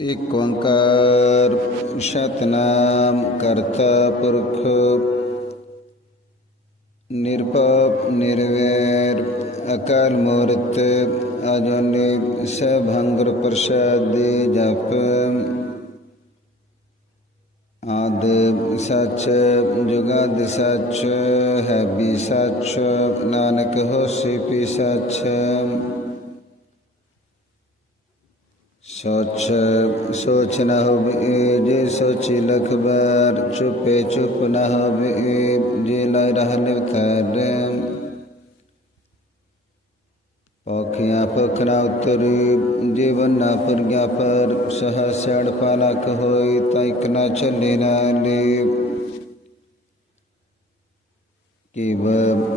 ਇਕ ਓੰਕਾਰ ਸਤਨਾਮ ਕਰਤਾ ਪੁਰਖ ਨਿਰਭਉ ਨਿਰਵੈਰ, ਅਕਾਲ ਮੂਰਤ, ਅਜੂਨੀ ਸਭੰਗੁਰ ਪ੍ਰਸਾਦਿ ਜਪ, ਆਦ ਸੱਚ, ਜੁਗਾਦ ਸੱਚ, ਹੈ ਵੀ ਸੱਚ, ਨਾਨਕ ਹੋਸੀ ਪੀ ਸੱਚ। ਸੋਚ ਸੋਚ ਨ ਹੋਵੇ ਜੇ ਸੋਚੀ ਲਖ ਬਾਰ ਚੁਪੇ ਚੁਪ ਨ ਹੋਵੇ ਜੇ ਲੈ ਰਹ ਨਿਵਤਰ। ਔਖਿਆ ਭੁਖ ਉਤਰੀ, ਜੀਵਨ ਨ ਪਰਗਿਆ ਪਰ, ਸਹ ਸਿਆੜ ਪਾਲਕ ਹੋਈ ਤੈਕ ਨ ਚੱਲੇ ਨਾਲੇ ਕਿਬ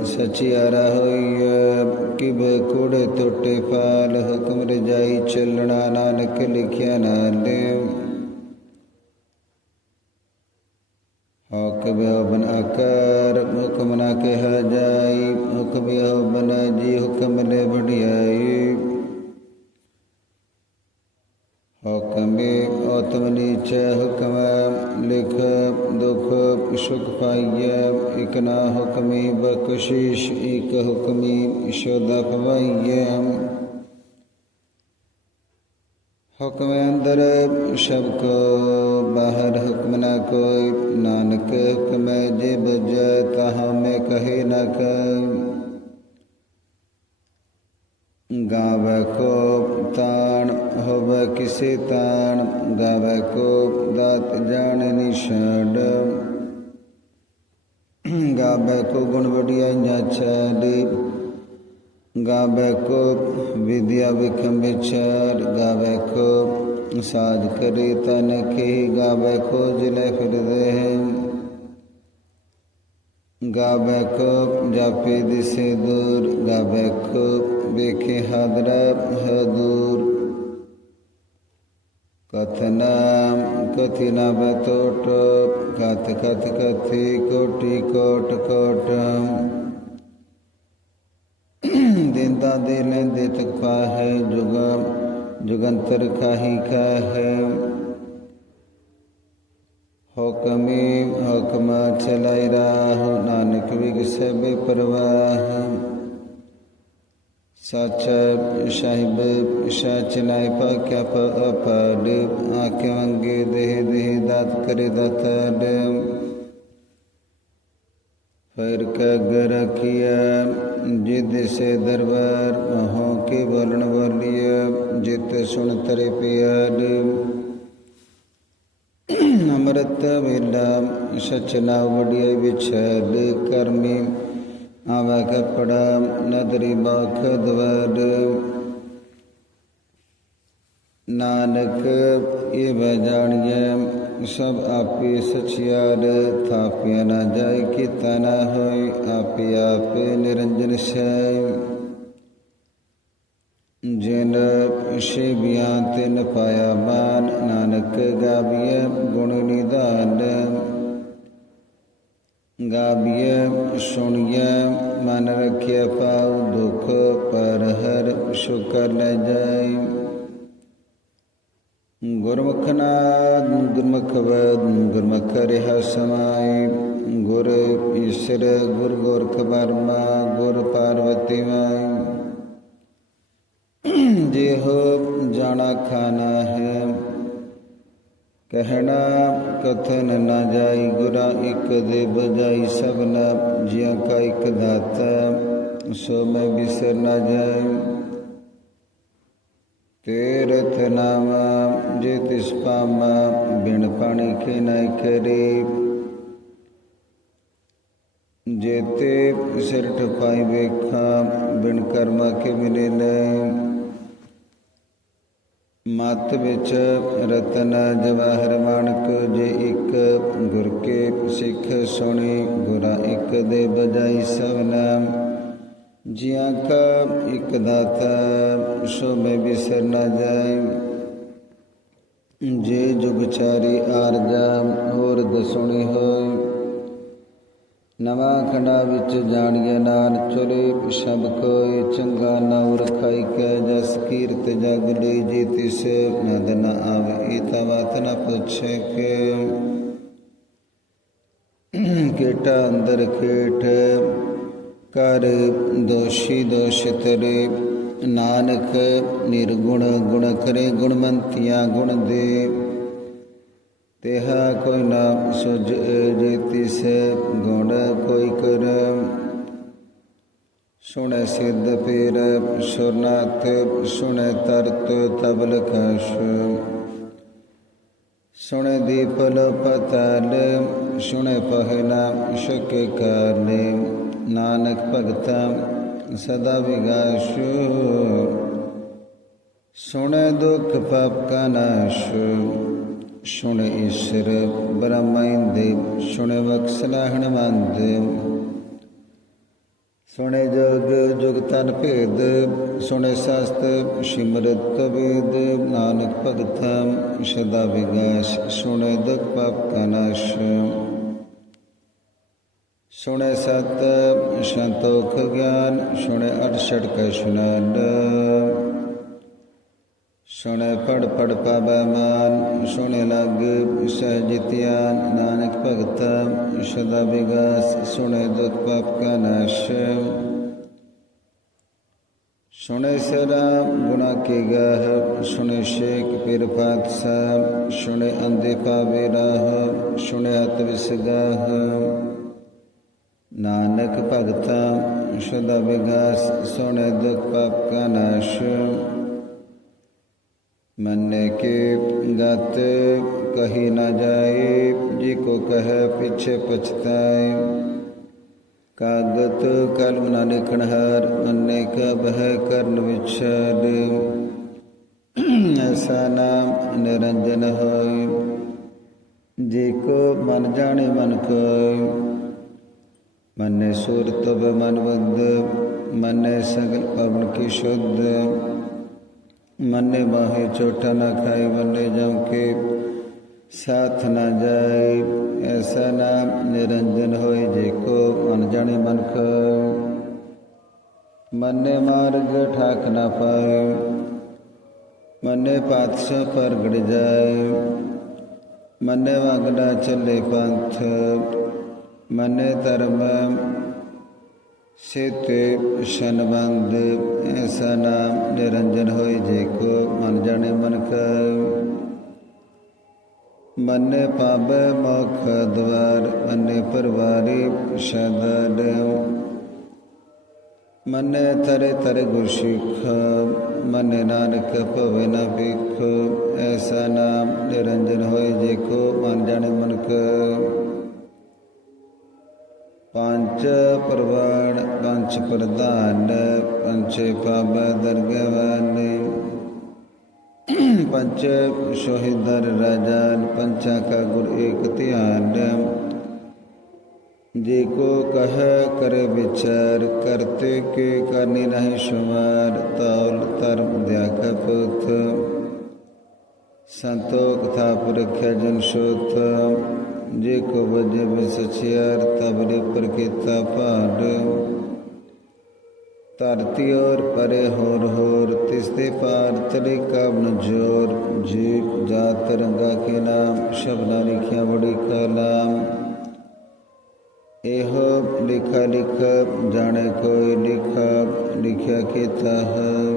ਸਚਿਆਰਾ ਹੋਈਐ ਕਿਬ ਕੂੜੇ ਟੁੱਟੇ ਫਾਲ, ਹੁਕਮ ਰਜਾਈ ਚੱਲਣਾ ਨਾਨਕ ਲਿਖਿਆ ਨਾਲੇ ਹੁਕਮ ਬਨ ਆਕਾਰ ਹੁਕਮ ਨਾ ਕਿਹਾ ਜਾਈ ਹੁਕਮ ਬਨ ਜੀ, ਹੁਕਮ ਲੈ ਵਡਿਆਈ। ਹੁਕਮੇ ਆਤਮ ਨੀਚ ਹੁਕਮ ਲਿਖ ਦੁਖ ਸੁਖ ਪਾਈਐ ਇਕ ਨਾ ਹੁਕਮੀ ਬਖਸ਼ੀਸ਼ ਇਕ ਹੁਕਮੀ ਸ਼ੋਦਾ ਪਵਾਈਐ ਹੁਕਮ ਅੰਦਰ ਸਭ ਕੋ ਬਾਹਰ ਹੁਕਮ ਨਾ ਕੋਈ ਨਾਨਕ ਹੁਕਮ ਜੇ ਬਜੈ ਤਹਾਂ ਮੈਂ ਕਹੇ ਨਾ ਕੈ ਗਾਵੇ ਕੋ ਤਾਣ ਹੋਵੇ ਕਿਸੇ ਤਾਣ ਗਾਵੇ ਕੋ ਦਾਤ ਜਾਣ ਨਿਸ਼ਾਨ ਗਾਵੇ ਕੋ ਗੁਣ ਵਡਿਆਈਆਂ ਛਾੜੀ ਗਾਵੇ ਕੋ ਵਿਦਿਆ ਵਿਖਮ ਵਿਚਾਰ ਗਾਵੇ ਕੋ ਸਾਜ ਕਰੇ ਤਨ ਕੀ ਗਾਵੇ ਕੋ ਜਿਲੇ ਫਿਰਦੇ ਗਾਵੇ ਕੋ ਜਾਪੇ ਦਿਸੇ ਦੂਰ ਗਾਵੇ ਕੋ ਵੇਖੇ ਹਾਦਰਾ ਹਦੂਰ ਕਥਨਾ ਕਥਿ ਬਤੋਟ ਕਥ ਕਥ ਕਥੀ ਕੋਟੀ ਕੋਟ ਕੋਟ। ਦਿੰਦਾ ਦੇ ਲੈਂਦੇ ਤਕ ਪਾਹੈ ਜੁਗ, ਜੁਗੰਤਰ ਖਾਹੀ ਖਾਹੈ ਹੁਕਮੇ ਹੁਕਮ ਚਲਾਈ ਰਾਹ, ਨਾਨਕ ਵਿਗ ਸਭੇ ਪਰਵਾਹ। ਸਚ ਸਾਹਿਬ ਸਚ ਨਾਇ ਪਾਕਿਆ ਪਪੜ ਆਖੇ ਵੰਗੇ ਦੇਹ ਦੇਹ ਦਾਤ ਕਰੇ ਦਾਤੜ ਫਿਰ ਕਗ ਰਖਿਆ ਜਿਦ ਸੇ ਦਰਬਾਰ ਹੋ ਕੇ ਬੋਲਣ ਵਾਲੀਆ ਜਿਤ ਸੁਣ ਤਰੇ ਪਿਆਰ। ਅੰਮ੍ਰਿਤ ਵੇਲਾ, ਸਚ ਨਾ ਵਡਿਆਈ ਵਿਛੜ ਕਰਮੀ ਆਵਾ ਕਪੜਾ, ਨਦਰੀ ਬਾਖ ਦਵਰ ਨਾਨਕ, ਇਹ ਬਜਾਣੀਐ ਸਭ ਆਪੇ ਸਚਿਆਰ। ਥਾਪਿਆ ਨਾ ਜਾਏ, ਕੀਤਾ ਨਾ ਹੋਏ, ਆਪੇ ਆਪੇ ਨਿਰੰਜਨ ਸੈ ਜਿਨ ਸ਼ਿਵਿਆਂ ਤਿਨ ਪਾਇਆ ਮਾਨ, ਨਾਨਕ ਗਾਵੀਐ, ਗੁਣ ਨਿਧਾਨ। ਗਾਵੀਐ ਸੁਣੀਐ ਮਨ ਰਖਿਆ ਪਾਉ ਦੁਖ ਪਰ ਹਰ ਸ਼ੁਕਰ ਲੈ ਜਾਈ ਗੁਰਮੁਖ ਨਾਦ ਗੁਰਮੁਖ ਵਦ ਗੁਰਮੁਖ ਰਿਹਾ ਸਮਾਈ ਗੁਰ ਈਸ਼ਰ ਗੁਰ ਗੋਰਖ ਬਰਮਾ ਗੁਰ ਪਾਰਵਤੀ ਮਾਈ ਜੇ ਹੋ ਜਾਣਾ ਖਾਨਾ ਹੈ ਕਹਿਣਾ ਕਥਨ ਨਾ ਜਾਈ, ਗੁਰਾ ਇੱਕ ਦੇ ਬਜਾਈ ਸਭਨਾ, ਜਿਉ ਕਾ ਇੱਕ ਦਾਤਾ, ਸੋ ਮੈਂ ਬਿਸਰ ਨਾ ਜਾਈ। ਤੇਰਥ ਨਾਮ ਜੇ ਤਿਸ ਪਾਮਾ ਬਿਨ ਪਾਣੀ ਕੇ ਨਾ ਕਰੀ ਜੇਤੇ ਸਿਰ ਟਪਾਈ ਵੇਖਾਂ, ਬਿਨ ਕਰਮਾ ਕੇ ਮਿਲੇ ਨਹੀਂ। ਮਤ ਵਿੱਚ ਰਤਨ ਜਵਾਹਰ ਮਾਨਕ ਜੇ ਇੱਕ ਗੁਰ ਕੇ ਸਿੱਖ ਸੁਣੀ, ਗੁਰਾ ਇੱਕ ਦੇ ਬਜਾਈ ਸਭ ਨਾਮ। ਜਿਆਂ ਕਾ ਇੱਕ ਦਾਤਾ ਸੋ ਮੈਂ ਬਿਸਰ ਨਾ ਜਾਏ। ਜੇ ਜੁਗ ਚਾਰੀ ਆਰਜਾ, ਹੋਰ ਦਸੁਣੀ ਹੋਏ। ਨਵਾਂ ਖੰਡਾ ਵਿੱਚ ਜਾਣੀਏ ਨਾਨ ਚਲੇ ਸਭ ਕੋਈ, ਚੰਗਾ ਨਾਮ ਰਖਾਈ ਕੈ ਜਸ ਕੀਰਤ ਜਗ ਲਈ ਜੀ ਤਿਸ ਨਦ ਨ ਆਵੇ ਈਤਾ ਬਾਤ ਨ ਪੁੱਛੇ ਕਿ। ਕੇਟਾ ਅੰਦਰ ਖੇਠ, ਕਰ ਦੋਸ਼ੀ ਦੋਸ਼ ਤਰੇ, ਨਾਨਕ ਨਿਰਗੁਣ ਗੁਣ ਕਰੇ ਗੁਣਵੰਤੀਆਂ ਗੁਣ ਦੇ। ਤੇਹਾ ਕੋਈ ਨਾ ਸੁਜ ਜੇ ਤਿਸ ਗੁਣ ਕੋਈ ਕਰ। ਸੁਣੈ ਸਿੱਧ ਪੀਰ, ਸੁਰਨਾਥ ਸੁਣੈ ਤਰਤ ਤਬਲ ਕਸ਼ ਸੁਣੇ ਦੀਪਲ ਪਤਲ, ਸੁਣੇ ਪਹਿਨਾ ਸ਼ਕੇ ਕਰਨੇ ਨਾਨਕ ਭਗਤਾ ਸਦਾ ਵਿਗਾਸ਼ੂ। ਸੁਣੇ ਦੁਖ ਪਾਪ ਕਾ ਨਾਸ਼। ਸੁਣ ਈਸ਼ਰ ਬ੍ਰਹਮਿੰਦੇ, ਸੁਣ ਵਕਸਲਾ ਹਨਮੰਦ ਸੁਣੇ ਜਗ, ਜੁਗ ਤਨ ਭੇਦ, ਸੁਣੇ ਸਸਤ ਸਿਮਰਤ ਵੇਦ ਨਾਨਕ ਭਗਤ ਸਦਾ ਵਿਗਾਸ, ਸੁਣੇ ਦੁਖ ਪਾਪ ਕਾ ਨਾਸ਼। ਸੁਣੇ ਸਤ ਸੰਤੋਖ ਗਿਆਨ, ਸੁਣੇ ਅਠਸਠ ਕੈ ਸੁਨਾਨ ਸੁਣੇ ਪੜ ਪੜ ਪਾਵੈ ਮਾਨ, ਸੁਣੇ ਲਗ ਸਹਿਜ ਧਿਆਨ ਨਾਨਕ ਭਗਤ ਸਦਾ ਵਿਗਾਸ, ਸੁਣੇ ਦੁਖ ਪਾਪ ਕਾ ਨਾਸ਼। ਸੁਣੇ ਸਰਾ ਗੁਨਾ ਕੇ ਗਾਹ, ਸੁਣੇ ਸ਼ੇਖ ਪੀਰ ਪਾਤਸ਼ਾਹ, ਸੁਣੇ ਅੰਦੇ ਪਾਵੇ ਰਾਹ, ਸੁਣੇ ਅਤ ਵਿਸਗਾਹ ਨਾਨਕ ਭਗਤਾ ਸਦਾ ਵਿਗਾਸ, ਸੁਣੇ ਦੁਖ ਪਾਪ ਕਾ ਨਾਸ਼। ਮੰਨੇ ਕੇ ਗਤ ਕਹੀ ਨਾ ਜਾਏ, ਜੀ ਕੋ ਕਹੈ ਪਿਛੇ ਪਛਤਾਏ। ਕਾਗਤ ਕਲਮ ਨਾ ਲਿਖਣ ਹਾਰ ਮੰਨੇ ਕਾ ਬਹਿ ਕਰਨ ਵਿਛੜ। ਐਸਾ ਨਾਮ ਨਿਰੰਜਨ ਹੋਇ ਜੀ ਕੋ ਮਨ ਜਾਣੇ ਮਨ ਕੋਇ ਮੰਨੇ ਸੁਰਤ ਮਨ ਬੁੱਧ ਮੰਨੇ ਸਗਲ ਪਵਨ ਕੀ ਸ਼ੁੱਧ। ਮੰਨੇ ਬਾਹੇ ਚੋਟਾ ਨਾ ਖਾਏ ਬੰਨੇ ਜਮ ਕੇ ਸਾਥ ਨਾ ਜਾਏ, ਐਸਾ ਨਾਮ ਨਿਰੰਜਨ ਹੋਏ ਜੇ ਕੋ ਮਨ ਜਾਣੇ ਮਨ ਕੋ ਮੰਨੇ ਮਾਰਗ ਠਾਕ ਨਾ ਪਾਏ, ਮੰਨੇ ਪਾਤਸ਼ਾਹ ਪ੍ਰਗਟ ਜਾਏ। ਮੰਨੇ ਵਗੜਾ ਚੱਲੇ ਪੰਥ, ਮੰਨੇ ਧਰਮ ਸੇਤੇ ਸ਼ਨਬੰਦ ਐਸਾ ਨਾਮ ਨਿਰੰਜਨ ਹੋਈ ਜੇ ਕੋ ਮਨ ਜਾਣੇ ਮਨ ਕਰ ਮੰਨੇ ਪਾਬੈ ਮੁਖ ਦਵਾਰ, ਮੰਨੇ ਪਰਵਾਰੀ ਸ਼ਦਦ ਮੰਨੇ ਤਰੇ ਤਰੇ ਗੁਰ ਸਿੱਖ, ਮੰਨੇ ਨਾਨਕ ਭਵੇ ਨ ਭਿਖ। ਐਸਾ ਨਾਮ ਨਿਰੰਜਨ ਹੋਏ ਜੇ ਕੋ ਮਨ ਜਾਣੇ ਮਨ ਕਰ ਪੰਜ ਪ੍ਰਵਾਣ, ਪੰਜ ਪ੍ਰਧਾਨ ਪੰਚੇ ਪਾਵੈ ਦਰਗਵਾਨ ਪੰਚ ਸ਼ੋਹਿਦਰ ਰਾਜਾਨ ਪੰਚਾ ਕਾ ਗੁਰ ਏਕ ਧਿਆਨ। ਜੇ ਕੋ ਕਹ, ਕਰੇ ਵਿਚਾਰ, ਕਰਤੇ ਕੇ ਕਰਨੀ ਨਹੀਂ ਸ਼ੁਮਾਰ, ਤੌਲ ਧਰਮ ਦਿਆ ਕਪੁਥ ਸੰਤੋਖ ਥਾ ਪੁਰਖਿਆ ਜਨ ਸੋਥ। ਜੇ ਕੋ ਵਜੇ ਵਿਸਚਿਆਰ ਤਬਰੇ ਪਰ ਕੀਤਾ ਭਾਡ। ਧਰਤੀ ਔਰ ਪਰੇ ਹੋਰ ਹੋਰ, ਤਿਸ ਦੇ ਪਾਰ ਤਲੇ ਕਬਨ ਜੋਰ। ਜੀਪ ਜਾਤ ਰੰਗਾ ਕੇ ਨਾਮ, ਸ਼ਬਦਾਂ ਲਿਖਿਆ ਬੜੀ ਕਲਾਮ ਇਹ ਲਿਖਾ ਲਿਖ, ਜਾਣੇ ਕੋਈ ਲਿਖਾ, ਲਿਖਿਆ ਕੀਤਾ ਹੈ।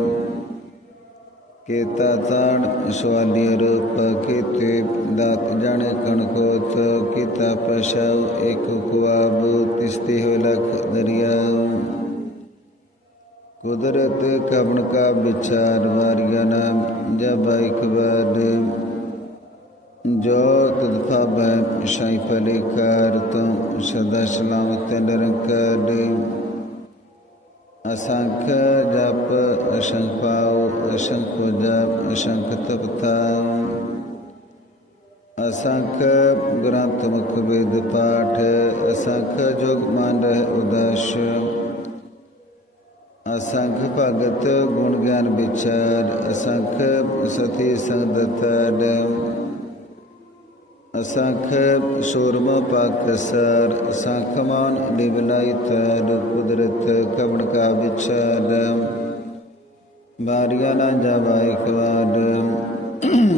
ਕੇਤਾ ਤਾਣ ਸਵਾਲੀ ਰੂਪ ਕੀਤੇ ਦਾਤ ਜਾਣੇ ਕਣ ਕੋਤ ਕੀਤਾ ਪ੍ਰਸ਼ਾਉ ਏਕ ਕੁਆਬ ਤਿਸਤੇ ਹੋ ਲਖ ਦਰਿਆ ਕੁਦਰਤ ਕਬਣ ਕਾ ਵਿਚਾਰ ਵਾਰਿਆ ਨਾਮ ਜਬ ਇੱਕ ਬਾਦ ਜੋ ਤੁਧ ਭਾਵੈ ਸ਼ਾਈ ਭਲੇ ਕਰ ਅਸੰਖ ਜਪ, ਅਸੰਖ ਪਾਉ, ਅਸੰਖ ਜਪ ਅਸੰਖ ਤਪਤਾ। ਅਸੰਖ ਗ੍ਰੰਥ ਮੁਖ ਵੇਦ ਪਾਠ, ਅਸੰਖ ਜੋਗ ਮਨ ਰਹਿ ਉਦਾਸ। ਅਸੰਖ ਭਗਤ ਗੁਣ ਗਿਆਨ ਵਿਚਾਰ ਅਸੰਖ ਸਤੀ ਸੰਗਤ ਅਸੰਖ ਸੂਰਮਾ ਪਾਕਸਰ ਅਸੰਖ ਮਾਨ ਤਰ ਕੁਦਰਤ ਕਵਣ ਕਾ ਵਿਚਾਰ ਬਾਰੀਆ ਨਾ ਜਾਵਾਇ ਕਵਾਡ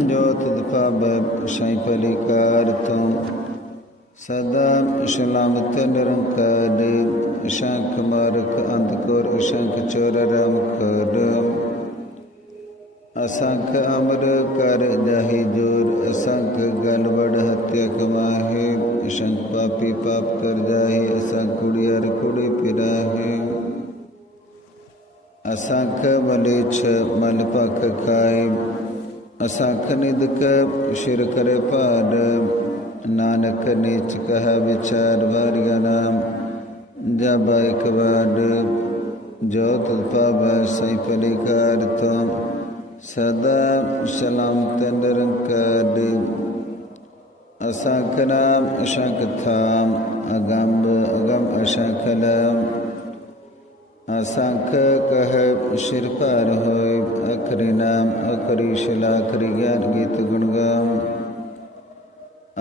ਜੋ ਤੁਧ ਪਾਪ ਸ਼ੈ ਪਲਿਕਾਰ ਤੂੰ। ਸਦਾ ਸਲਾਮਤ ਨਿਰੰਕਾਰ, ਸ਼ੰਖ ਮਾਰਕ ਅੰਧਕੋਰ ਸ਼ੰਖ ਚੋਰ ਰਮ ਕਰ। ਅਸੰਖ ਅਮਰ ਕਰ ਜਾਹੀ ਜੋਰ ਅਸੰਖ ਗਲ ਹਤਿਆ ਕਮਾਹੇ, ਅਸੰਖ ਪਾਪੀ ਪਾਪ ਕਰ ਜਾਹੀ, ਅਸੰਖ ਕੁੜੀਅਰ ਕੁੜੀ ਪਿਰਾਹੇ। ਅਸੰਖ ਮਲੇਛ ਮਲ ਪਖ ਖਾਏ, ਅਸੰਖ ਨਿਦਕ ਸ਼ਿਰ ਕਰੇ ਭਾਰ ਨਾਨਕ ਨੀਚ ਕਹ ਵਿਚਾਰ ਵਾਰਿਆ ਨਾਮ, ਜਬ ਇੱਕ ਵਾਰ ਜੋ ਤੁਧ ਪਾਵੈ ਸਈ ਪਲਿਕਾਰ ਤੋਂ। ਸਦਾ ਸਲਾਮਤ ਨਿਰੰਕਾਰ ਅਸੰਖ ਨਾਮ ਅਸ਼ੰਖ ਥਾਮ ਅਗੰਬ ਅਗੰਬ ਅਸ਼ੰਖ ਨਾਮ ਅਸੰਖ ਕਹ ਸਿਰ ਭਰ ਹੋਏ ਅਖਰੀ ਨਾਮ ਅਖਰੀ ਸ਼ਿਲਾ ਅਖਰੀ ਗਿਆਨ ਗੀਤ ਗੁਣ ਗਾਮ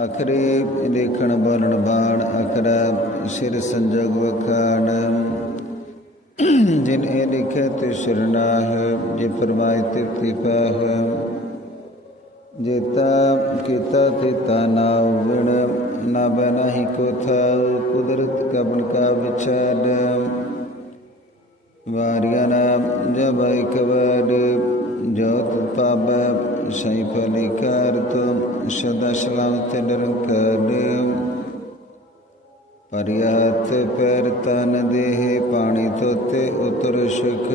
ਅਖਰੀ ਲੇਖਣ ਬੋਲਣ ਬਾਣ ਅਖਰਾ ਸਿਰ ਸੰਜੋਗ ਵਖਾਣ ਜਿਨ ਇਹ ਲਿਖੇ ਤੇ ਸਰਨਾਹ ਜੇ ਪਰਮਾਇ ਤਿਪਤੀ ਪਾਹ ਜੇਤਾ ਕੀਤਾ ਕੀਤਾ ਨਾਉ ਵਿਣ ਨਾ ਬਨਾਹੀ ਕੋ ਕੁਦਰਤ ਕਬਨ ਕਾ ਵਿਚਾਰ ਵਾਰਿਆ ਨਾਮ ਜਬ ਇੱਕ ਜੋਤ ਪਾਪ ਸਈ ਭਲੀ ਕਰ ਸਦਾ ਸਲਾਮਤ ਨਿਰੰਕਾਰ। ਪਰਿਆਤ ਪੈਰ ਤਨ ਦੇਹ ਪਾਣੀ ਤੋਤੇ ਉਤਰ ਸੁਖ।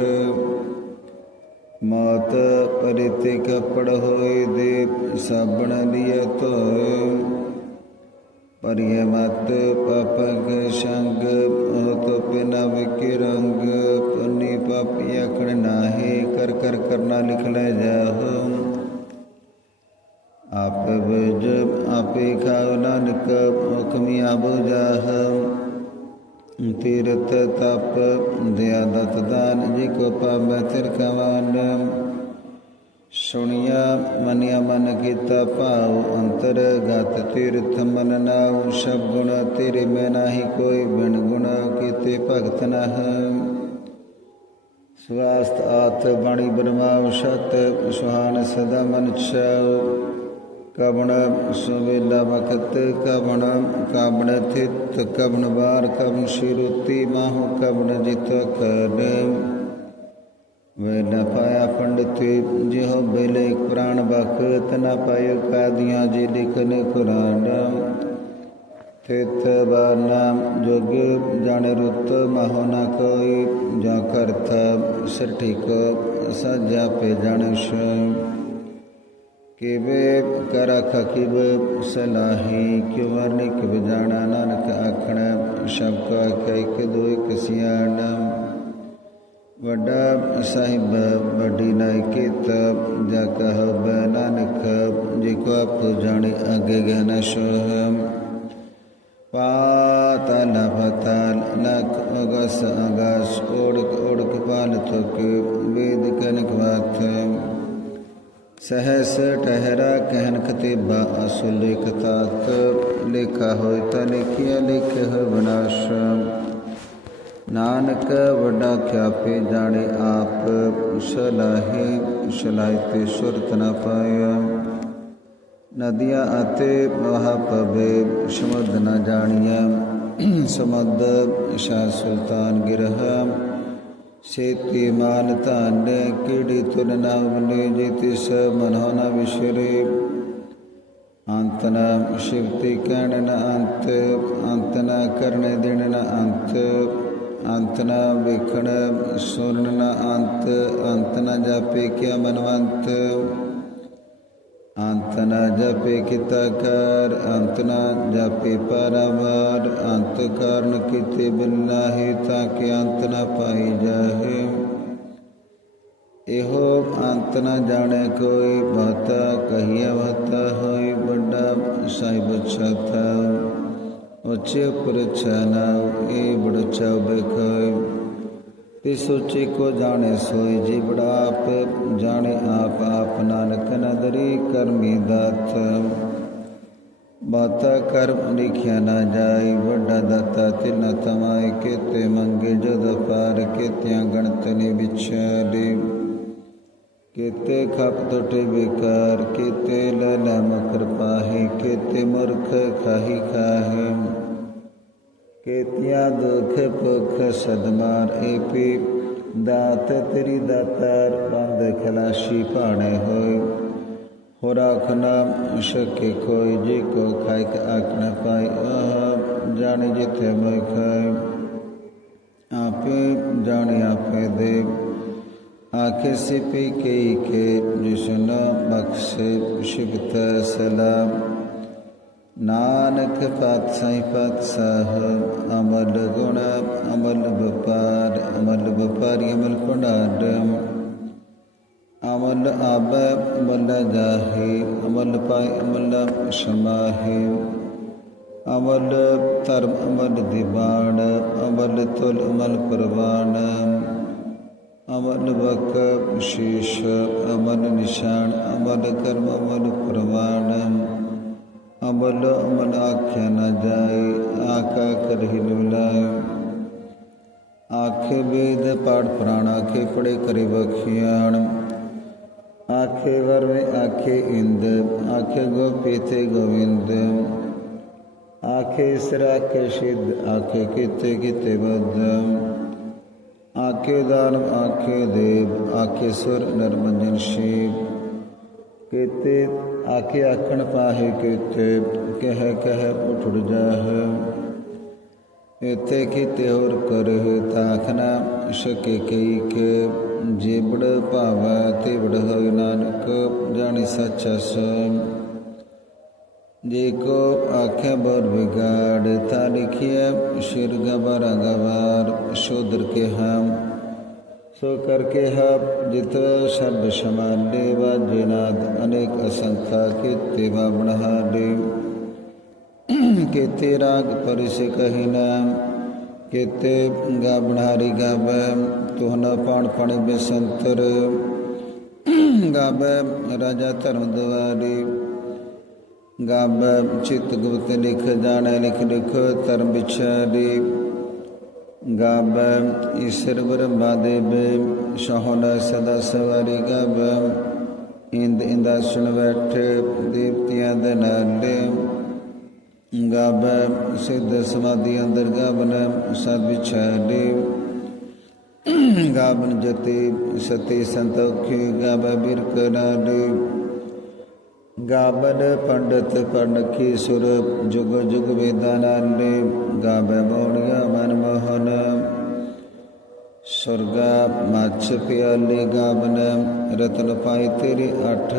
ਮਾਤ ਪਰਿਤੇ ਕਪੜ ਹੋਏ ਦੇ, ਸਾਬਣ ਲਿਆ ਧੋਏ। ਪਰਿਯ ਮਤ ਪਾਪਕ ਸੰਗ ਹੋਤ ਪਿਨਾ ਵਿਕਿ ਰੰਗ। ਪੁਨੀ ਪਾਪੀ ਅਖੜ ਨਾਹੀ, ਕਰ ਕਰ ਕਰਨਾ ਲਿਖ ਲੈ ਜਾਹੋ। ਆਪ ਬਜ ਆਪੇ ਖਾਉ ਨਾਨਕ ਹੁਕਮੀ ਆਬੋ ਜਾਹ ਤੀਰਤ ਤਪ ਦਇਆ ਦਤ ਦਾਨ, ਜੀ ਕੋ ਪਾਵੈ ਤਿਰ ਕਵਾਨ ਸੁਣਿਆ, ਮਨਿਆ, ਮਨ ਕੀਤਾ, ਭਾਉ ਅੰਤਰ ਗਤ ਤੀਰਥ ਮਨ ਨਾਉ। ਸਭ ਗੁਣ ਤੇਰੇ ਮੈਂ ਨਾਹੀ, ਕੋਈ ਬਿਨ ਗੁਣ ਕੀਤੇ ਭਗਤ ਨਹ। ਸਵਾਸਤ ਆਤ ਬਾਣੀ ਬਰਮਾਉ, ਸਤ ਸੁਹਾਨ ਸਦਾ ਮਨ ਛਾਉ। ਕਬਣ ਸੁਵੇਲਾ ਵਖਤ ਕਬਣ ਕਾਬਣ ਥਿਤ ਕਬਣ ਬਾਰ ਕਬਣ ਸ਼ਿਰੁਤੀ ਮਾਹੁ ਕਬਣ ਜਿਤ ਕਰ ਵੇ ਨ ਪਾਇਆ ਪੰਡਿਤ ਜਿਹੋ ਬੇਲੇ ਪ੍ਰਾਣ ਬਖ ਤਨਾ ਪਾਇ ਕਾਦੀਆਂ, ਜੇ ਲਿਖਨ ਕੁਰਾਨ। ਤਿਤ ਬਾਨਾਮ ਜੋਗ ਜਾਣੇ ਰੁੱਤ ਮਹੁ ਨ ਕੋਈ, ਜਾ ਕਰਥ ਸਿਰ ਸਜਾ ਪੇ ਜਾਣਸ਼ ਕਿਵੇ ਕਰ ਖਕਿਬ ਸਲਾਹੀ, ਕਿਉ ਵਰਨਿ ਕਿਵ ਜਾਣਾ ਨਾਨਕ ਆਖਣ, ਸਭ ਕਾ ਕੈ ਕਿ ਦੋ ਇਕ ਵੱਡਾ ਸਾਹਿਬ, ਵੱਡੀ ਨਾਇਕਿਤ, ਜਾ ਕਹ ਬੈ ਨਾਨਕ, ਜੇ ਕੋ ਆਪ ਜਾਣੇ, ਅਗੇ ਗਹਿ ਸੋਹ। ਪਾਤਲ ਪਤਲ ਲਖ ਅਗਸ ਅਗਸ, ਓੜਕ ਓੜਕ ਪਾਲ ਤੁਕ ਵੇਦ ਕਨਕ ਵਾਥ। ਸਹਸ ਟਹਿਰਾ ਕਹਿਨ ਕਤੇਬਾ ਅਸੁਲ ਇਕ ਤਾਕ ਲੇਖਾ ਹੋਇ ਤਾ ਲਿਖਿਆ ਲਿਖ ਹੈ ਵਿਨਾਸ਼ ਨਾਨਕ ਵੱਡਾ ਖਿਆਪੇ ਜਾਣੇ ਆਪ ਸਲਾਹੀ ਸਲਾਈ ਤੇ ਸੁਰਤ ਨ ਪਾਇਆ ਨਦੀਆਂ ਅਤੇ ਮਹਾ ਪਵੇ ਸਮੁਦ ਨ ਜਾਣੀਐ ਸਮੁਦ ਸ਼ਾਹ ਸੁਲਤਾਨ ਸੇਤੀ ਮਾਨ ਧਨ ਕਿੜੀ ਤੁਨ ਨਾਮਨੇ ਜੇ ਤਿਸ ਮਨੋ ਨਾ ਵਿਸ਼ਰੇ ਅੰਤ ਨਾ ਸ਼ਿਵਤੀ ਕਹਿਣ ਨ ਅੰਤ ਅੰਤ ਨ ਕਰਨ ਦੇਣ ਨਾ ਅੰਤ ਅੰਤ ਨਾ ਵੇਖਣ ਸੁਣਨ ਨਾ ਅੰਤ ਅੰਤ ਨਾ ਜਾਪੇ ਕਿਆ ਮਨਵੰਤ। ਅੰਤ ਨ ਜਪੇ ਕੀਤਾ ਕਰ, ਅੰਤ ਨ ਜਪੇ ਪਰਵਾਰ ਅੰਤ ਕਾਰਨ ਕੀਤੇ ਬਿਨਾ ਹੈ ਤਾਂ ਕਿ ਅੰਤ ਨ ਪਾਈ ਜਾਹੇ। ਇਹੋ ਅੰਤ ਨ ਜਾਣੇ ਕੋਈ ਬਾਤਾ, ਕਹੀਆ ਬਾਤਾ ਹੋਈ ਵੱਡਾ ਸਾਹਿਬ ਛਾਤਾ ਉੱਚੇ ਪੁਰਛਾਨਾ ਇਹ ਬੜ ਚਾਵੇ ਕੋਈ ਤੇ ਸੋਚੇ ਕੋ ਜਾਣੇ ਸੋਈ ਜੀ ਆਪ ਜਾਣੇ ਆਪ ਆਪ ਨਾਨਕ ਨਦਰੀ ਕਰਮੀ ਦਾਤ। ਬਾਤਾ ਕਰਮ ਲਿਖਿਆ ਨਾ ਜਾਈ, ਵੱਡਾ ਦਾਤਾ ਤਿਨ ਤਮਾਇ ਕੀਤੇ ਮੰਗੇ, ਜਦ ਪਾਰ ਕੀਤਿਆਂ ਗਣਤ ਨੇ ਵਿਚਾਰੇ ਕੀਤੇ ਖਪ ਟੁੱਟੇ ਬੇਕਾਰ, ਕੀਤੇ ਲੈ ਮਕਰ ਪਾਹੀ, ਕੀਤੇ ਮਰਖ ਖਾਹੀ ਖਾਹੀ। ਕੀਤਿਆਂ ਦੁਖ ਭੁਖ ਸਦਮਾਰ ਏਪੀ। ਦਾਤ ਤੇਰੀ ਦਾਤਾਰ ਬੰਦ ਖਲਾਸ਼ੀ ਭਾਣੇ ਹੋਏ ਹੋ ਰਾਖਣਾ ਸ਼ਕੇ ਕੋਈ ਜੇ ਕੋ ਖਾਇਕ ਆਖਣਾ ਪਾਈ ਆਹ ਜਾਣੇ ਜਿਥੇ ਮੈਂ ਖਾਏ ਆਪੇ ਜਾਣੇ ਆਪੇ ਦੇ। ਆਖੇ ਸਿਪੀ ਕਈ ਕੇ ਜਿਸਨ ਬਖਸ਼ੇ, ਸ਼ਿਵਤ ਸਲਾਮ। ਨਾਨਕ ਪਤ ਸਾਈ ਅਮਲ ਗੁਣ, ਅਮਲ ਵਪਾਰ, ਅਮਲ ਵਪਾਰੀ, ਅਮਲ ਕੁੰਡਾਡ ਅਮਲ ਆਬ ਅਮਲ ਜਾਹੀ, ਅਮਲ ਪਾਈ ਅਮਲ ਸਮਾਹੀ, ਅਮਲ ਧਰਮ, ਅਮਲ ਦੀਵਾਨ, ਅਮਲ ਤੁਲ, ਅਮਲ ਪ੍ਰਵਾਨ, ਅਮਲ ਬਕ ਵਿਸ਼ੇਸ਼, ਅਮਲ ਨਿਸ਼ਾਨ, ਅਮਲ ਕਰਮ, ਅਮਲ ਪ੍ਰਵਾਨ। ਅਮਲ ਅਮਲ ਆਖਿਆ ਨਾ ਜਾਏ ਆਕਾ ਕਰਹਿ ਨਿਵਲਾਏ ਆਖੇ ਵੇਦ ਪਾਠ ਪ੍ਰਾਣ, ਆਖੇ ਪੜੇ ਕਰੇ ਬਖਿਆਣ ਆਖੇ ਵਰਵੇ ਆਖੇ ਇੰਦ, ਆਖੇ ਗੋ ਤੇ ਗੋਵਿੰਦ। ਆਖੇ ਸਰਾ ਕੇ ਸਿੱਧ, ਆਖੇ ਕੀਤੇ ਕੀਤੇ ਬਦ ਆਖੇ ਦਾਨ, ਆਖੇ ਦੇਵ, ਆਖੇ ਸੁਰ ਨਰਮੰਜਨ ਸ਼ੀਵ। ਕੀਤੇ ਆਖੇ ਆਖਣ ਪਾਹੇ ਕੀਤੇ, ਕਹਿ ਕਹਿ ਉਠੜ ਜਾਹ। ਇਤੇ ਕੀਤੇ ਹੋਰ ਕਰਹਿ ਤਾਖਨਾ ਸ਼ਕੇ ਕਈ ਕੇ, ਜੇਬੜ ਭਾਵੈ ਤੇ ਹੋਇ ਨਾਨਕ, ਜਾਣੀ ਸੱਚਾ ਸੋਇ ਜੇ ਕੋ ਆਖੇ ਬਰ ਵਿਗਾੜ, ਤਾ ਲਿਖਿਆ ਸ਼ਿਰ ਗਬਰ ਗਵਾਰ, ਸ਼ੋਦਰ ਕੇ ਹਮ ਸੋ ਕਰਕੇ ਹ ਜਿਤ ਸ਼ਬਦ ਸਮਾਲੇ ਵਾਜੇ ਨਾਦ ਅਨੇਕ ਅਸੰਖਾ ਕੀਤੇ ਬਾਵਣਹਾ ਦੇ ਕੀਤੇ ਰਾਗ ਪਰਿਸ ਕਹੀ ਨਾਮ ਕੀਤੇ ਗਾ ਬਣਾਰੀ ਗਾਵੈ ਤੁਹਨਾ ਪਾਣ ਪਾਣੀ ਬੇਸੰਤਰ ਗਾਵੈ ਰਾਜਾ ਧਰਮ ਦਵਾਰੀ ਗਾਵੈ ਚਿਤ ਗੁਪਤ ਲਿਖ ਜਾਣੈ ਲਿਖ ਲਿਖ ਧਰਮ ਵਿਚਾਰੀ ਈਸ਼ਰ ਬ੍ਰਹਮਾ ਦੇਵ ਸੋਹਣ ਸਦਾ ਸਵਾਰੀ ਗਾਵੈ ਇੰਦ ਇੰਦਾ ਸੁਣ ਬੈਠੇ ਦੇਵਤਿਆਂ ਦੇ ਨਾਲੇ ਗਾਵੈ ਸਿੱਧ ਸਮਾਧੀ ਅੰਦਰ ਗਾਵਨ ਸਦ ਵਿਚਾਰੇ ਗਾਵਨ ਜਤੇ, ਸਤੇ ਸੰਤੋਖੇ ਗਾਵੈ ਬਿਰਕ ਨਾਲੇ ਗਾਵਨ ਪੰਡਤ ਪੜਨਖੀ ਸੁਰ ਜੁਗ ਜੁਗ ਵੇਦਾਂ ਨਾਲੇ ਗਾਵੈ ਮੋਣੀਆ ਮਨ ਮੋਹਨ। ਸੁਰਗਾ ਮੱਛ ਪਿਆਲੇ ਗਾਵਨ, ਰਤਨ ਪਾਈ ਤੇਰੇ ਅਠ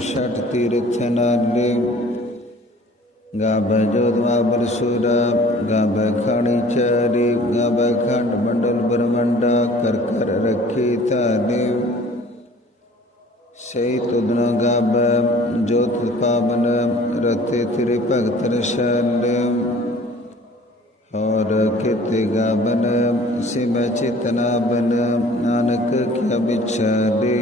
ਛਟ ਤੀਰਥ ਨਾਲੇ ਗਾਬੈ ਜੋਦਵਾ ਬਰਸੁਰਾ ਗਾਬੈ ਖਾਣੀ ਚਾਰੀ, ਗਾਬੈ ਖੰਡ ਮੰਡਲ ਬ੍ਰਹਮੰਡਾ, ਕਰ ਕਰ ਰੱਖੀ ਧਾਨੇ। ਸਈ ਤੁਦਨ ਗਾਬੈ ਜੋਤ ਪਾਵਨ ਰਤੇ ਤੇਰੇ ਭਗਤ ਰਸ਼ਲ ਔਰ ਕਿਤੇ ਗਾਬਨ ਸਿਮੈ ਚਿਤਨਾ ਬਨ ਨਾਨਕ ਕਿਆ ਵਿਚਾਰੇ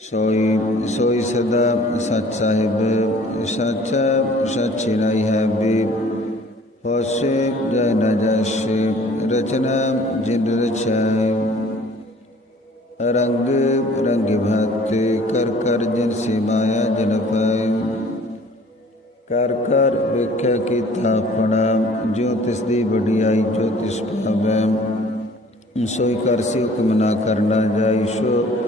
ਸੋਈ ਸੋਈ ਸਦਾ ਸੱਚ ਸਾਹਿਬ ਸੱਚ ਸੱਚੀ ਨਹੀਂ ਹੈ ਵੀ ਹੋਸੇ ਜੈ ਨ ਜੈਸੇ ਰਚਨਾ ਜਿਨ ਰਚਾਇ ਰੰਗ ਰੰਗ ਭਗਤੇ, ਕਰ ਕਰ ਜਿਨ ਸੇ ਮਾਇਆ ਜਨ ਪਾਇ ਕਰ ਕਰ ਵੇਖਿਆ ਕੀਤਾ ਆਪਣਾ, ਜੋ ਤਿਸ ਦੀ ਵਡਿਆਈ, ਜੋ ਤਿਸ ਭਾਵੈ ਸੋਈ ਕਰ ਸੀ ਹੁਕਮ ਨਾ ਕਰਨਾ ਜਾਈ ਸੋ।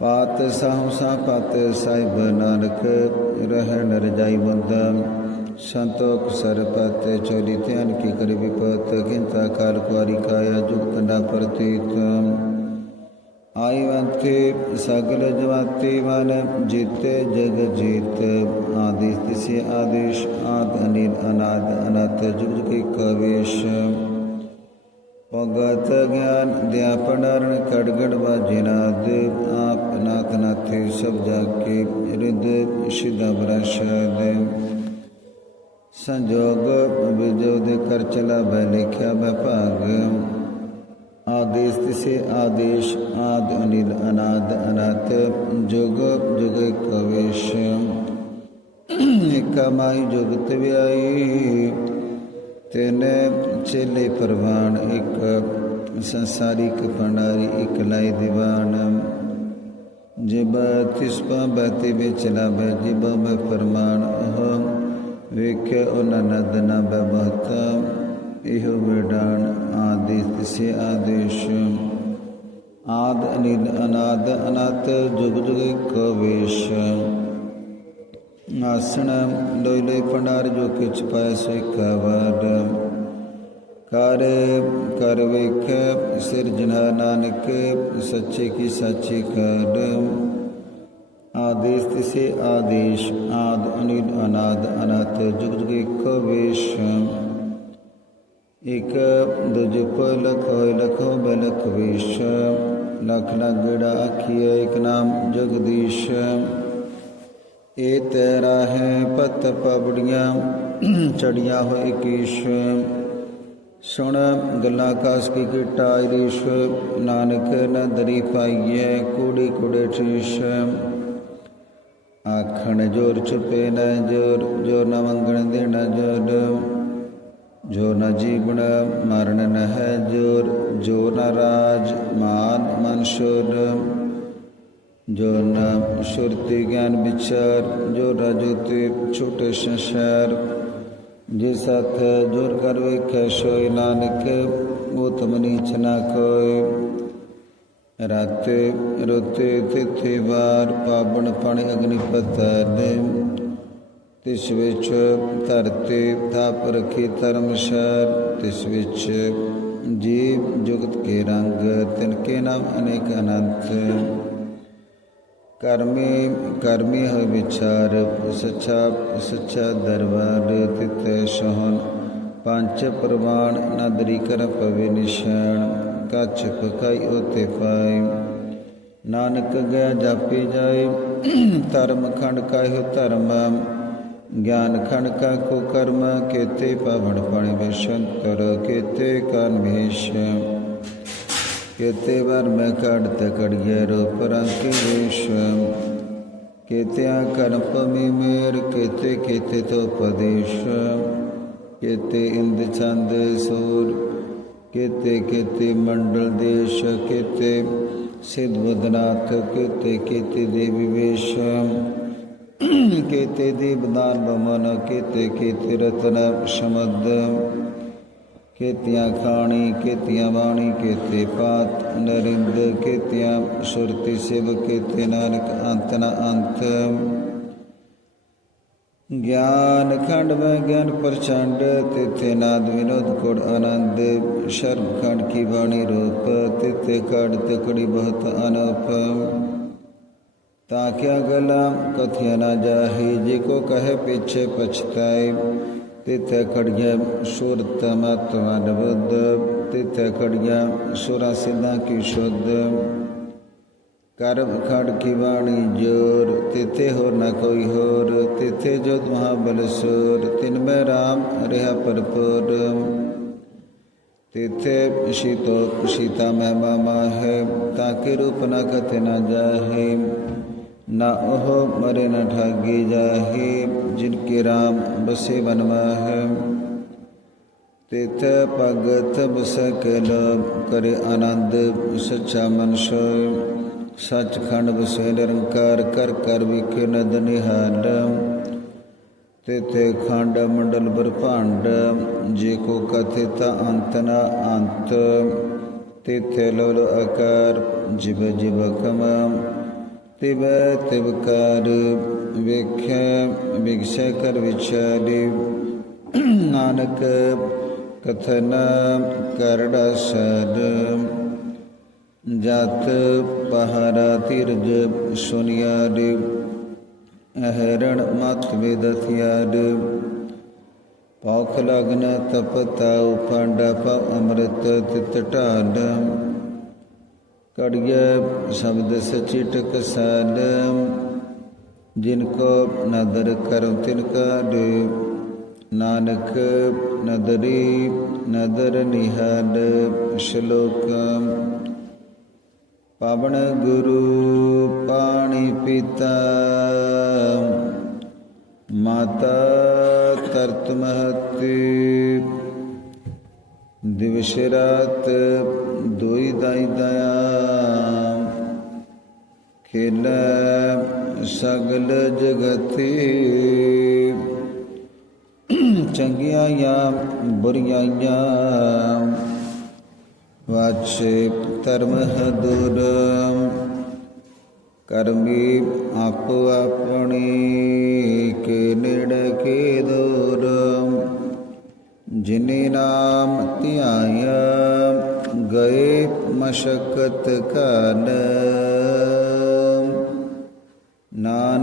ਪਾਤ ਸਹਮਸਾ ਪਤ ਸਾਹਿਬ ਨਾਨਕ, ਰਹਿ ਨਰ ਜਾਈ ਬੰਦਾ। ਸੰਤੋਖ ਸਰਪਤ ਚੋਰੀ ਧਿਆਨ ਕੀ ਕਰੇ ਵਿਪਤ ਕਿੰਤਾ ਕਾਲ ਕੁਆਰੀ ਕਾਇਆ ਜੁਗ ਨਾ ਪ੍ਰਤੀਤ। ਆਇਵੰਤੇ ਸਗਲ ਜਵਾਤੇ ਮਨ, ਜੀਤੇ ਜਗ ਜੀਤ ਆਦੇਸ਼ ਤਿਸੇ ਆਦੇਸ਼, ਆਦ ਅਨਿਲ ਅਨਾਦ, ਅਨਤ ਜੁਗ ਜੁਗ ਕਵੇਸ਼ ਭਗਤ ਗਿਆਨ ਦਿਆਪਨ ਖੜਗੜ ਕੜਗੜ ਬਾਜਿਨਾਦ ਆਪ ਨਾਥ ਨਾਥੇ ਸਭ ਜਾ ਕੇ ਰਿਦ ਸਿਧਾ ਬਰਸ਼ਦ ਸੰਜੋਗ ਵਿਜੋ ਦੇ ਕਰ ਚਲਾ ਬੈ, ਲਿਖਿਆ ਬੈ ਭਾਗ। ਆਦੇਸ਼ ਤਿਸੇ ਆਦੇਸ਼ ਆਦ ਅਨਿਲ ਅਨਾਦ ਅਨਤ ਜੁਗ ਜੁਗ ਕਵੇਸ਼ ਏਕਾ ਮਾਈ ਜੁਗਤ ਵਿਆਈ ਚੇਲੇ ਪਰਵਾਨ, ਇੱਕ ਸੰਸਾਰਿਕ ਭੰਡਾਰੀ, ਇੱਕ ਲਾਈ ਦੀਵਾਨ। ਜਿਬ ਤਿਸ ਬਤੇ ਵਿੱਚ ਲਾਵੇ, ਜਿਬ ਮੈਂ ਫਰਮਾਨ ਉਹ ਵੇਖਿਆ ਉਹਨਾਂ ਨਦ ਬਬਤਾ ਇਹੋ ਵਿਡਾਨ ਆਦਿ ਤਿਸੇ ਆਦੇਸ਼। ਆਦ ਅਨਿਲ ਅਨਾਦ ਅਨਤ ਜੁਗ ਜੁਗ ਕੋ ਵੇਸ਼। ਆਸਣ ਲੋਇ ਲੋਇ ਭੰਡਾਰ ਜੋ ਕਿਛ ਪਾਇ ਸੋ ਕਵਰ ਕਰ ਕਰ ਵੇਖ ਸਿਰਜਣਾ ਨਾਨਕ ਸੱਚੇ ਕੀ ਸੱਚੀ ਕਰ ਆਦੇਸ਼ ਤਿਸੇ ਆਦੇਸ਼, ਆਦ ਅਨਿਲ ਅਨਾਦ ਅਨਤ ਜੁਗ ਜੁਗ ਇੱਕੋ ਇਕ ਦੂਜੇ ਕੋ ਲਖੋ ਲਖੋ ਬਲਖ ਵੇਸ਼। ਲਖ ਲਗੜਾ ਆਖੀਏ ਇਕ ਨਾਮ ਜਗਦੀਸ਼। ਏ ਤੇਰਾ ਹੈ ਪਤ ਪਬੜੀਆਂ, ਚੜੀਆਂ ਹੋਏ ਕੀਸ਼। ਸੁਣ ਗੱਲਾਂ ਕਾਸ ਕੀ ਕਿਟਾ ਇਰੀਸ਼ ਨਾਨਕ ਨ ਦਰੀ ਪਾਈਏ ਕੂੜੀ ਕੁੜੇ ਠੀਸ਼। ਆਖਣ ਜੋਰ ਛੁਪੇ ਨ ਜੋਰ ਜੋ ਨ ਮੰਗਣ ਦੇਣਾ ਜੋਰ। ਜੋ ਨ ਜੀਵਨ ਮਰਨ ਨ ਹੈ ਜੋਰ, ਜੋ ਨ ਰਾਜ ਮਾਨ ਮਨਸ਼ੁਰ ਜੋ ਨ ਸੁਰਤੀ ਗਿਆਨ ਵਿਚਾਰ, ਜੋ ਰਜੋਤੇ ਛੋਟੇ ਸੰਸਾਰ। ਜੇ ਸਤ ਜੋਰ ਕਰ ਵੇਖੈ ਸੋਇ ਨਾਨਕ, ਉਹ ਤਮਨੀ ਛਨਾ ਕੋਇ ਰਾਤੇ ਰੋਤੇ ਤਿਥੇ ਵਾਰ, ਪਾਵਨ ਪਾਣੀ ਅਗਨੀ ਪਤਰ ਤਿਸ ਵਿੱਚ ਧਰਤੇ ਥਾਪ ਰਖੀ ਧਰਮਸ਼ਾਰ ਤਿਸ ਵਿੱਚ ਜੀਵ ਜੁਗਤ ਕੇ ਰੰਗ ਤਿਨਕੇ ਨਾਮ ਅਨੇਕ ਅਨੰਤ। ਕਰਮੀ ਕਰਮੀ ਹੈ ਵਿਚਾਰ, ਸੱਚਾ ਸੱਚਾ ਦਰਬਾਰ ਤਿਤੈ ਸਹਨ ਪੰਜ ਪ੍ਰਮਾਣ ਨਦਰੀ ਕਰ ਪਵੇ ਨਿਸ਼ਾਨ ਕੱਚ ਪਕਾਈ ਉਤੇ ਪਾਈ ਨਾਨਕ ਗਿਆ ਜਾਪੇ ਜਾਏ ਧਰਮ ਖੰਡ ਕਾਇ ਧਰਮ। ਗਿਆਨ ਖੰਡ ਕਾ ਕੋ ਕਰਮ, ਕੇਤੇ ਪਾਵਨ ਪਾਣੀ ਬੇਸ਼ੰਤਰ ਕੇਤੇ ਕਾਨ ਭੇਸ਼ ਕੇਤੇ ਵਰ ਮੈਂ ਕੜਤ ਕੜੀਏ ਰੂਪ ਰੰਗ ਵੇਸ਼। ਕੇਤਿਆ ਕਰਮ ਪਮੀ ਮੇਰ, ਕੇਤੇ ਕੇਤੇ ਤੋ ਪਦੇਸ਼ ਕੇਤੇ ਇੰਦ ਚੰਦ ਸੂਰ, ਕੇਤੇ ਕੇਤੇ ਮੰਡਲ ਦੇਸ਼, ਕੇਤੇ ਸਿਧ ਬਦਨਾਥ, ਕੇਤੇ ਕੇਤੇ ਦੇਵੀ ਵੇਸ਼ ਕੇਤੇ ਦੀਪਦਾਨ ਬਮਨ, ਕੇਤੇ ਕੇਤੇ ਰਤਨ ਸਮਦ। ਕੇਤੀਆਂ ਖਾਣੀ, ਕੇਤੀਆਂ ਬਾਣੀ ਕੇਤੇ ਪਾਤ ਨਰਿੰਦ, ਕੇਤੀਆਂ ਸੁਰਤੀ ਸਿਵ, ਕੇਤੇ ਨਾਨਕ ਅੰਤ ਨ ਅੰਤ। ਗਿਆਨ ਖੰਡ ਮੈਂ ਗਿਆਨ ਪ੍ਰਚੰਡ ਤਿਥੇ ਨਾਦ ਵਿਨੋਦ ਕੋੜ ਆਨੰਦ। ਸ਼ਰਮ ਖੰਡ ਕੀ ਬਾਣੀ ਰੂਪ ਤਿਥੇ ਕੜ ਤਕੜੀ ਬਹੁਤ ਅਨੁਪ। ਤਾਂ ਕਿਆ ਗਲਾ ਕਥਿਆ ਨਾ ਜਾਹੀ ਜੇ ਕੋ ਕਹੇ ਪਿਛੇ ਪਛਤਾਏ ਤਿਥੇ ਖੜਿਆ ਸੁਰਤ ਮਤ ਵਨ ਬੁੱਧ ਤਿਥੇ ਖੜਿਆ ਸੁਰਾ ਸਿੱਧਾ ਕੀ ਸ਼ੁੱਧ ਕਰਮ ਖੜ ਕੀ ਬਾਣੀ ਜੋਰ ਤਿਥੇ ਹੋਰ ਨਾ ਕੋਈ ਹੋਰ ਤਿਥੇ ਜੋਤ ਮਹਾਬਲ ਸੂਰ ਤਿਨ ਮੈਂ ਰਾਮ ਰਿਹਾ ਪਰਪੁਰ ਤਿਥੇ ਸ਼ੀਤੋ ਸੀਤਾ ਮਹਿਮਾ ਮਾਹੇ ਤਾਕੇ ਰੂਪ ਨ ਕਥੇ ਨਾ ਉਹ ਮਰੇ ਨ ਠਾਗੀ ਜਾਹੇ, ਜਿਨ ਕੇ ਰਾਮ ਬਸੇ ਬਨਵਾਹੇ ਤਿਥ ਭਗਤ ਬਸਕਲ ਕਰੇ ਆਨੰਦ, ਸੱਚਾ ਮਨ ਸੋਇ ਸੱਚਖੰਡ ਬਸੇ ਨਿਰੰਕਾਰ ਕਰ ਕਰ ਵਿਖੇ ਨਦ ਨਿਹਾਲ। ਤਿਥੇ ਖੰਡ ਮੰਡਲ ਬ੍ਰਹਮੰਡ, ਜੇ ਕੋ ਕਥਿਤ ਅੰਤ ਨਾ ਅੰਤ। ਤਿਥੇ ਲੋਲ ਆਕਾਰ ਜਿਵ ਜਿਵ ਕਮ। ਤਿਵ ਤਿਵ ਕਰ ਵੇਖੈ, ਵਿਗਸੈ ਕਰ ਵਿਚਾਰੇ ਨਾਨਕ ਕਥਨ ਕਰੜਾ ਸਦ। ਜਤ ਪਹਰਾ ਤਿਰਜ ਸੁਨਿਆਦ ਅਹਰਣ ਮਤ ਵਿਦਥਿਆਦ ਪੌਖ ਲਗਨ ਤਪਤਾ ਉਪੰਡ ਪ ਅੰਮ੍ਰਿਤ ਤਿਤ ਢਾਡ ਕੜਿਐ ਸ਼ਬਦ ਸਚੀ ਟਕ ਸਾਡ ਜਿਨ ਕੋ ਨਦਰ ਕਰੋ ਤਿਨ ਕਾ ਨਾਨਕ ਨਦਰੀ ਨਦਰ ਨਿਹਾਲ, ਸ਼ਲੋਕ ਪਵਨ ਗੁਰੂ ਪਾਣੀ ਪੀਤਾ, ਮਾਤਾ ਤਰਤ ਮਹਤੀ, ਦਿਵਸ ਰਾਤ ਦੋਈ ਦਾਈ ਦਇਆ। ਖੇਲੈ ਸਗਲ ਜਗਤੀ। ਚੰਗੀਆਂ ਜਾਂ ਬੁਰੀਆਂ ਵਾਚੇ ਧਰਮ ਹਦੁਰ। ਕਰਮੀ ਆਪੋ ਆਪਣੀ, ਕੇ ਨੇੜ ਕੇ ਦੂਰ। ਜਿਨੇ ਨਾਮ ਧਿਆਇਆ ਗਏ ਮਸ਼ਕਤ ਕਨ।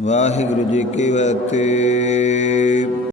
ਵਾਹਿਗੁਰੂ ਜੀ ਕੀ ਫਤਿਹ।